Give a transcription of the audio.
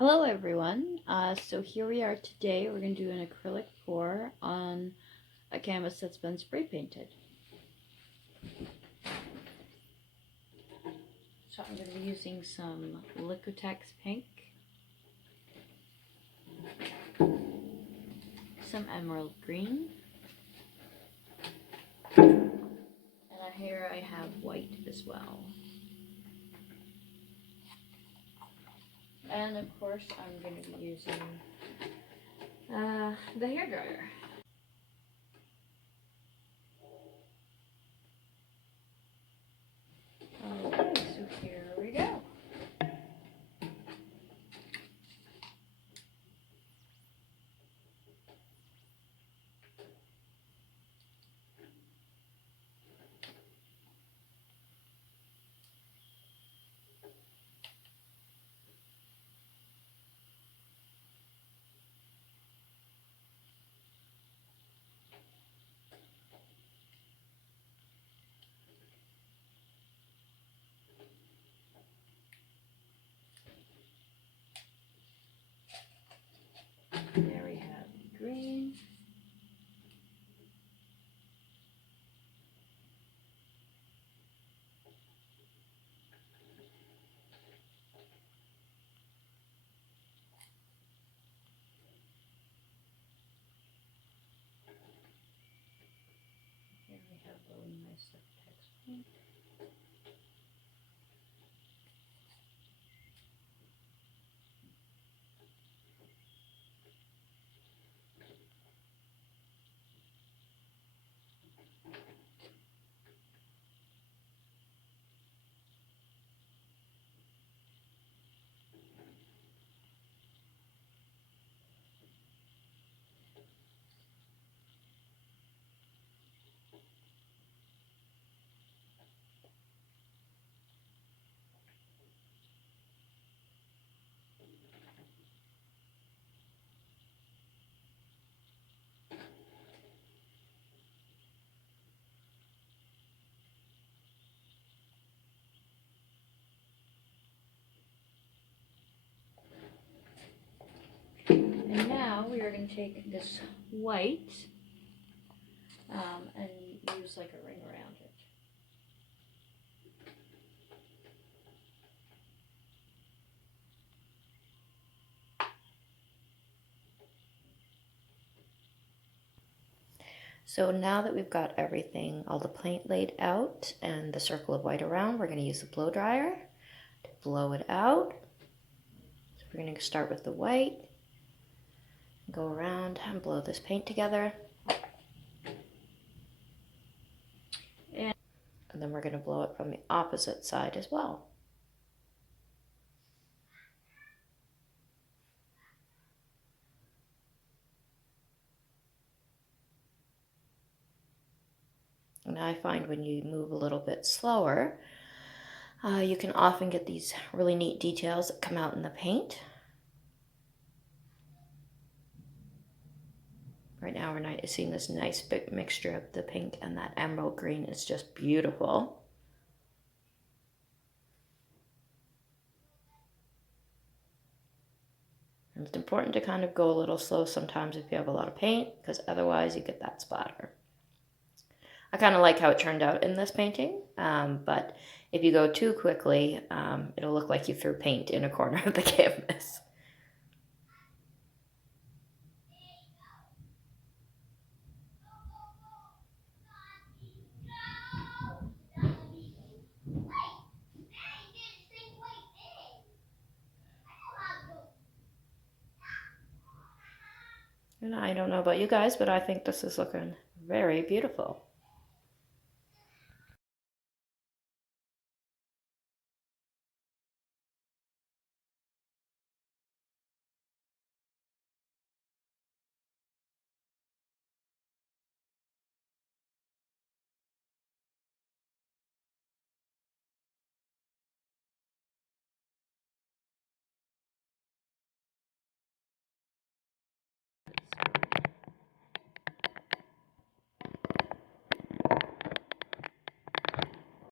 Hello everyone, so here we are today. We're going to do an acrylic pour on a canvas that's been spray painted. So I'm going to be using some Liquitex pink, some emerald green, and here I have white as well. And of course I'm going to be using the hairdryer. Okay, so here we go. There we have the green. Here we have a really nice Liquitex pink. And now we are going to take this white and use like a ring around it. So now that we've got everything, all the paint laid out and the circle of white around, we're going to use the blow dryer to blow it out. So we're going to start with the white, go around and blow this paint together. And then we're going to blow it from the opposite side as well. And I find when you move a little bit slower, you can often get these really neat details that come out in the paint. Right now we're seeing this nice big mixture of the pink and that emerald green. It's just beautiful. And it's important to kind of go a little slow sometimes if you have a lot of paint, because otherwise you get that splatter. I kind of like how it turned out in this painting, but if you go too quickly, it'll look like you threw paint in a corner of the canvas. And I don't know about you guys, but I think this is looking very beautiful.